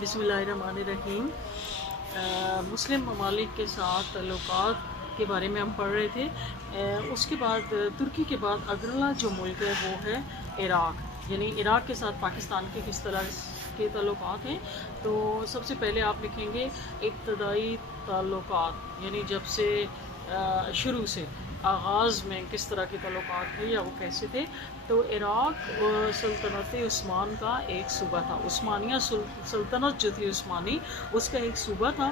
बिस्मिल्लाहिर्रहमानिर्रहीम। मुस्लिम ममालिक के साथ ताल्लुकात के बारे में हम पढ़ रहे थे। उसके बाद तुर्की के बाद अगला जो मुल्क है वो है इराक़, यानी इराक़ के साथ पाकिस्तान के किस तरह के ताल्लुकात हैं। तो सबसे पहले आप लिखेंगे इब्तदाई ताल्लुकात, यानी जब से शुरू से आगाज़ में किस तरह के ताल्लुकात थे या वो कैसे थे। तो इराक़ सल्तनत उस्मान का एक सूबा था। उस्मानिया सल्तनत जो थी उस्मानी, उसका एक सूबा था।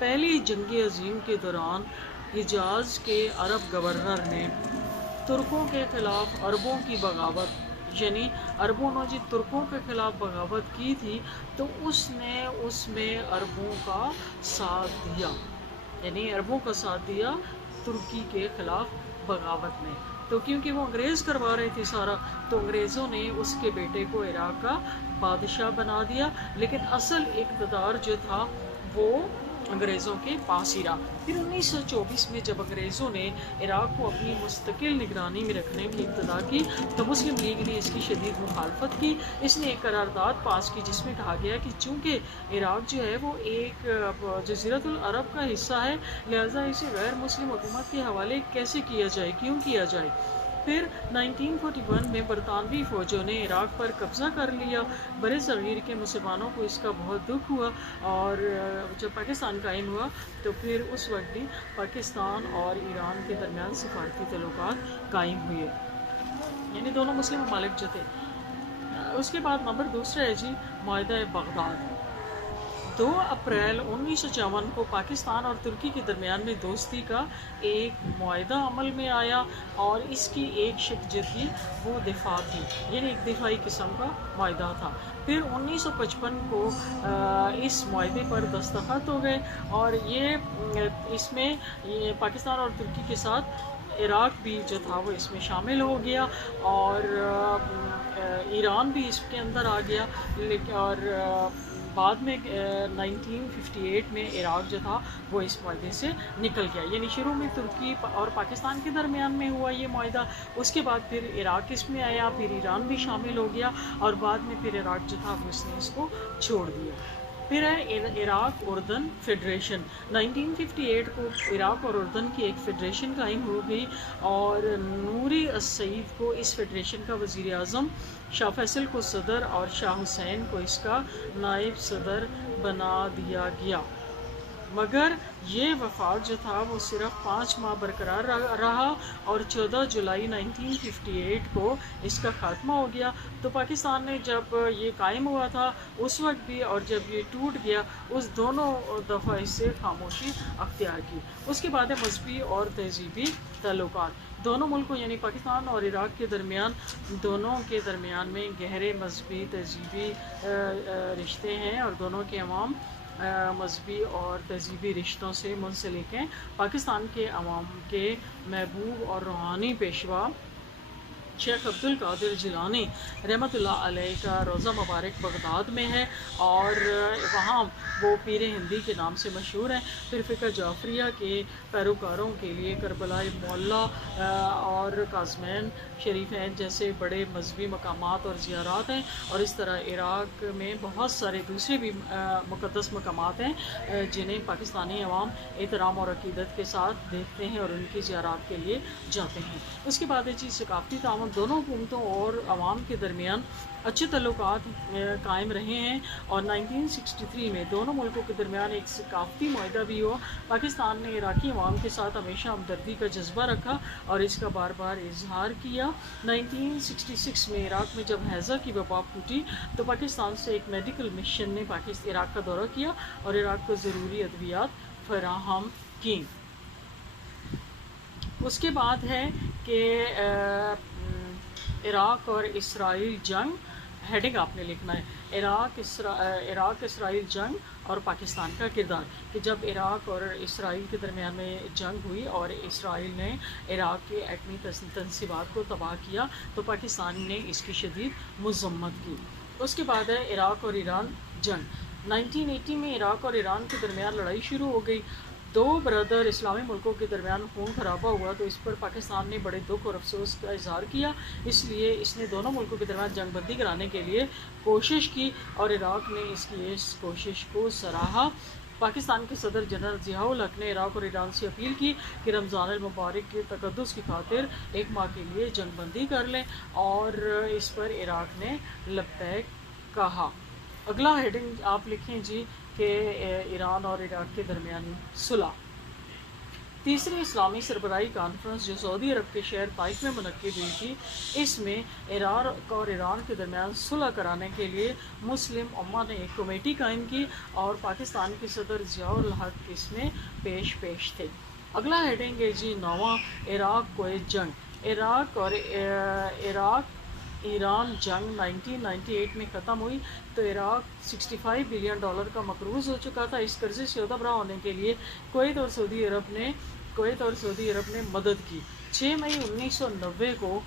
पहली जंग अज़ीम के दौरान हिजाज़ के अरब गवर्नर ने तुर्कों के ख़िलाफ़ अरबों की बगावत, यानी अरबों ने जो तुर्कों के ख़िलाफ़ बगावत की थी, तो उसने उसमें अरबों का साथ दिया, यानी अरबों का साथ दिया तुर्की के ख़िलाफ़ बगावत में। तो क्योंकि वो अंग्रेज़ करवा रहे थे सारा, तो अंग्रेज़ों ने उसके बेटे को इराक़ का बादशाह बना दिया, लेकिन असल इक़्तिदार जो था वो अंग्रेज़ों के पास ही रहा। फिर 1924 में जब अंग्रेज़ों ने इराक़ को अपनी मुस्तकिल निगरानी में रखने की इब्तिदा की, तो मुस्लिम लीग ने इसकी शदीद मुखालफत की। इसने एक करारदाद पास की जिसमें कहा गया कि चूँकि इराक़ जो है वो एक जज़ीरतुल अरब का हिस्सा है, लिहाजा इसे गैर मुस्लिम हुकूमत के हवाले कैसे किया जाए, क्यों किया जाए। फिर 1941 में बरतानवी फ़ौजों ने इराक़ पर कब्ज़ा कर लिया। बरे सग़ीर के मुसलमानों को इसका बहुत दुख हुआ, और जब पाकिस्तान कायम हुआ तो फिर उस वक्त भी पाकिस्तान और ईरान के दरमियान सफ़ारती तल्लुकात कायम हुए, यानी दोनों मुस्लिम ममालिक जो थे। उसके बाद नंबर दूसरा है जी माहिदा बगदाद। 2 अप्रैल 1954 को पाकिस्तान और तुर्की के दरमियान में दोस्ती का एक मुआहदा अमल में आया, और इसकी एक शक्ल जो थी वो दिफा थी, यानी एक दिफाई किस्म का मुआहदा था। फिर 1955 को इस मुआहदे पर दस्तखत हो गए, और इसमें पाकिस्तान और तुर्की के साथ इराक़ भी जो था वो इसमें शामिल हो गया, और ईरान भी इसके अंदर आ गया। लेकिन और बाद में 1958 में इराक़ जो था वो इस मुआहदे से निकल गया, यानी शुरू में तुर्की और पाकिस्तान के दरमियान में हुआ ये मुआहदा। उसके बाद फिर इराक़ इसमें आया, फिर ईरान भी शामिल हो गया, और बाद में फिर इराक़ जो था उसने इसको छोड़ दिया। फिर है इराक़ उर्दन फेडरेशन। 1958 को इराक़ और उर्दन की एक फ़ेडरेशन कायम हो गई, और नूरी अस-सईद को इस फ़ेडरेशन का वज़ीर आज़म, शाह फैसल को सदर और शाह हुसैन को इसका नायब सदर बना दिया गया। मगर ये वफ़ाक़ जो था वो सिर्फ़ 5 माह बरकरार रहा, और 14 जुलाई 1958 को इसका ख़ात्मा हो गया। तो पाकिस्तान ने जब ये कायम हुआ था उस वक्त भी, और जब ये टूट गया उस दोनों दफ़ा इससे खामोशी अख्तियार की। उसके बाद है मजहबी और तहज़ीबी ताल्लुकात। दोनों मुल्कों यानी पाकिस्तान और इराक़ के दरमियान, दोनों के दरमियान में गहरे मजहबी तहज़ीबी रिश्ते हैं, और दोनों के अवाम मजहबी और तहज़ीबी रिश्तों से मुंसलिक हैं। पाकिस्तान के अवाम के महबूब और रूहानी पेशवा शेख अब्दुल कादिर जिलानी रहमतुल्लाह अलैह का रोज़ा मुबारक बगदाद में है, और वहाँ वो पीर हिंदी के नाम से मशहूर हैं। फिर फ़िक़्ह जाफ़रिया के पैरोकारों के लिए करबला मोहल्ला और काज़मैन शरीफ़ैन जैसे बड़े मजहबी मकामात और ज़ियारात हैं, और इस तरह इराक़ में बहुत सारे दूसरे भी मुक़द्दस मकामात हैं जिन्हें पाकिस्तानी अवाम एहतराम और अक़ीदत के साथ देखते हैं और उनकी ज़ियारत के लिए जाते हैं। उसके बाद है जी सक़ाफ़ती तावन। दोनों हुकूमतों और अवाम के दरमियान अच्छे तल्लुकात कायम रहे हैं, और 1963 में दोनों मुल्कों के दरमियान एक सक़ाफ़ती मुआहदा भी हुआ। पाकिस्तान ने इराक़ी अवाम के साथ हमेशा हमदर्दी का जज्बा रखा और इसका बार बार इजहार किया। 1966 में इराक़ में जब हैज़ा की वबा फूटी, तो पाकिस्तान से एक मेडिकल मिशन ने इराक़ का दौरा किया और इराक़ को ज़रूरी अद्वियात फ़राहम की। उसके बाद है कि इराक़ और इसराइल जंग, हेडिंग आपने लिखना है इराक़ इसराइल जंग और पाकिस्तान का किरदार, कि जब इराक़ और इसराइल के दरमियान में जंग हुई और इसराइल ने इराक़ के एटमी तंसीबात को तबाह किया, तो पाकिस्तान ने इसकी शदीद मज़म्मत की। उसके बाद है इराक़ और ईरान जंग। 1980 में इराक़ और ईरान के दरमियान लड़ाई शुरू हो गई। دو برادر اسلامی ملکوں کے درمیان خون خرابہ ہوا تو اس پر پاکستان نے بڑے دکھ اور افسوس کا اظہار کیا، اس لیے اس نے دونوں ملکوں کے درمیان جنگ بندی کرانے کے لیے کوشش کی اور عراق نے اس کی اس کوشش کو سراہا۔ پاکستان کے صدر جنرل ضیاء الحق نے عراق اور ایران سے اپیل کی کہ رمضان المبارک کے تقدس کی خاطر ایک ماہ کے لیے جنگ بندی کر لیں، اور اس پر عراق نے لبیک کہا۔ اگلا ہیڈنگ آپ لکھیں جی کہ ایران اور عراق کے درمیان صلح۔ تیسری اسلامی سربراہی کانفرنس جو سعودی عرب کے شہر طائف میں منعقد ہوئی تھی، اس میں عراق اور ایران کے درمیان صلح کرانے کے لیے مسلم امہ نے ایک کمیٹی قائم کی اور پاکستان کے صدر ضیاء الحق اس میں پیش تھے۔ اگلا ہیڈنگ ہے جی 9واں عراق کویت جنگ۔ عراق ایران جنگ 1998 میں ختم ہوئی تو عراق $65 بلین کا مقروض ہو چکا تھا۔ اس قرضے سے عہدہ برا ہونے کے لیے کویت اور سعودی عرب نے مدد کی۔ 6 مئی 1990 کو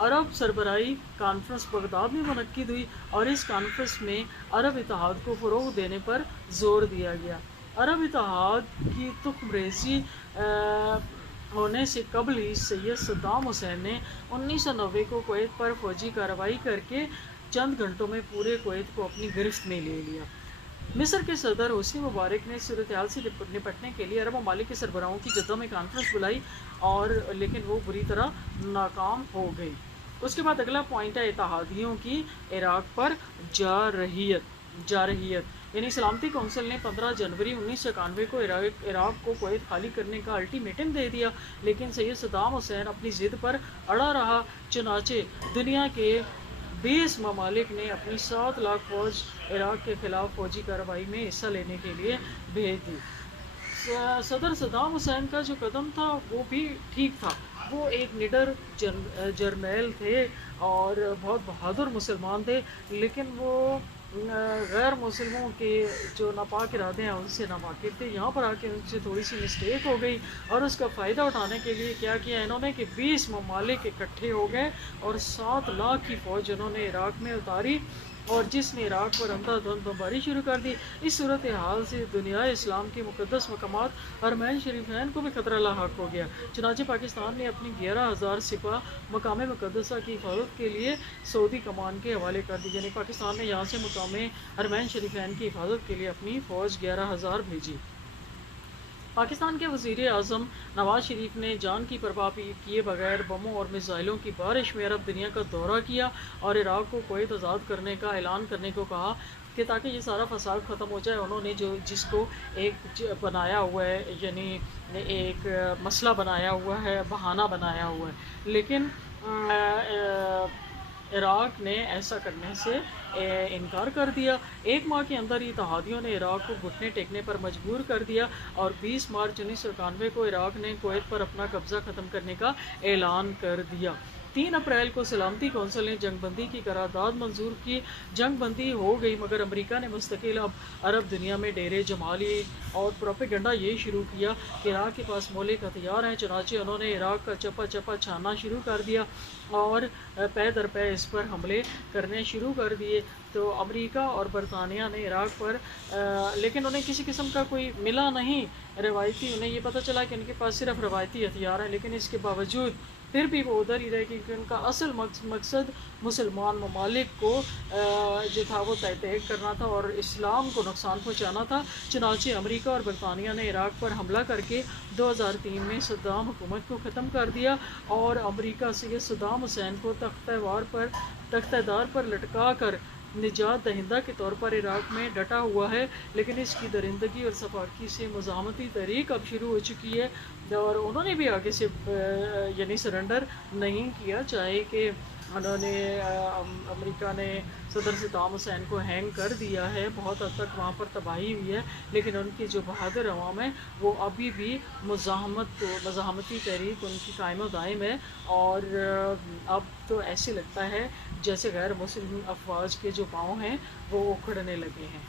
عرب سربراہی کانفرنس بغداد میں منعقد ہوئی اور اس کانفرنس میں عرب اتحاد کو فروغ دینے پر زور دیا گیا۔ عرب اتحاد کی تخم ریزی ہونے سے قبل ہی سید صدام حسین نے 1990 کو کویت پر فوجی کارروائی کر کے چند گھنٹوں میں پورے کویت کو اپنی گرفت میں لے لیا۔ مصر کے صدر حسنی مبارک نے صورتحال سے نپٹنے کے لیے عرب ممالک کے سربراہوں کی جدہ میں کانفرنس بلائی لیکن وہ بری طرح ناکام ہو گئی۔ اس کے بعد اگلا پوائنٹ ہے اتحادیوں کی عراق پر جارحیت، یعنی سلامتی کونسل نے 15 جنوری 1991 کو عراق کو کویت خالی کرنے کا الٹیمیٹم دے دیا، لیکن سید صدام حسین اپنی ضد پر اڑا رہا، چنانچہ دنیا کے 20 ممالک نے اپنی 7 لاکھ فوج عراق کے خلاف فوجی کارروائی میں حصہ لینے کے لیے بھیج دی۔ صدر صدام حسین کا جو قدم تھا وہ بھی ٹھیک تھا، وہ ایک نڈر جرنیل تھے اور بہت بہادر مسلمان تھے، لیکن وہ غیر مسلموں کے جو ناپاک ارادے ہیں ان سے ناواقف تھے۔ یہاں پر آ کے ان سے تھوڑی سی مسٹیک ہو گئی اور اس کا فائدہ اٹھانے کے لیے کیا کیا انہوں نے کہ 20 ممالک اکٹھے ہو گئے اور 7 لاکھ کی فوج انہوں نے عراق میں اتاری اور جس نے عراق پر اندھا دھند بمباری شروع کر دی۔ اس صورتحال سے دنیا اسلام کے مقدس مقامات حرمین شریفین کو بھی خطرہ لاحق ہو گیا، چنانچہ پاکستان نے اپنی 11,000 سپاہ مقام مقدسہ کی حفاظت کے لیے سعودی کمان کے حوالے کر دی، یعنی پاکستان نے یہاں سے مقام حرمین شریفین کی حفاظت کے لیے اپنی فوج 11,000 بھیجی۔ پاکستان کے وزیر اعظم نواز شریف نے جان کی پرواہ کیے بغیر بموں اور میزائلوں کی بارش میں عرب دنیا کا دورہ کیا اور عراق کو کویت آزاد کرنے کا اعلان کرنے کو کہا کہ تاکہ یہ سارا فساد ختم ہو جائے۔ انہوں نے جس کو ایک بنایا ہوا ہے، یعنی ایک مسئلہ بنایا ہوا ہے، بہانہ بنایا ہوا ہے، لیکن عراق نے ایسا کرنے سے انکار کر دیا۔ 1 ماہ کے اندر اتحادیوں نے عراق کو گھٹنے ٹیکنے پر مجبور کر دیا اور 20 مارچ 1991 کو عراق نے کویت پر اپنا قبضہ ختم کرنے کا اعلان کر دیا۔ 3 اپریل کو سلامتی کونسل نے جنگ بندی کی قرارداد منظور کی۔ جنگ بندی ہو گئی مگر امریکہ نے مستقل عرب دنیا میں ڈیرے جما لیے اور پروپیگنڈا یہ شروع کیا کہ عراق کے پاس مولک ہتھیار ہیں، چنانچہ انہوں نے عراق کا چپا چپا چھاننا شروع کر دیا اور پے در پے اس پر حملے کرنے شروع کر دیے۔ تو امریکہ اور برطانیہ نے عراق پر لیکن انہیں کسی قسم کا کوئی ملا نہیں روایتی، انہیں یہ پتہ چلا کہ ان کے پاس صرف روایتی ہتھیار ہیں، لیکن اس کے باوجود پھر بھی وہ ادھر ہی رہے کیونکہ ان کا اصل مقصد مسلمان ممالک کو جو تھا وہ تحقیق کرنا تھا اور اسلام کو نقصان پہنچانا تھا۔ چنانچہ امریکہ اور برطانیہ نے عراق پر حملہ کر کے 2003 میں صدام حکومت کو ختم کر دیا اور امریکہ سے صدام حسین کو تختہ دار پر لٹکا کر نجات دہندہ کے طور پر عراق میں ڈٹا ہوا ہے، لیکن اس کی درندگی اور سفاکی سے مزاحمتی تحریک اب شروع ہو چکی ہے اور انہوں نے بھی آگے سے یعنی سرنڈر نہیں کیا، چاہے کہ انہوں نے امریکہ نے صدر صدام حسین کو ہینگ کر دیا ہے، بہت حد تک وہاں پر تباہی ہوئی ہے، لیکن ان کی جو بہادر عوام ہے وہ ابھی بھی مزاحمتی تحریک ان کی قائم و دائم ہے اور اب تو ایسے لگتا ہے جیسے غیر مسلم افواج کے جو پاؤں ہیں وہ اکھڑنے لگے ہیں۔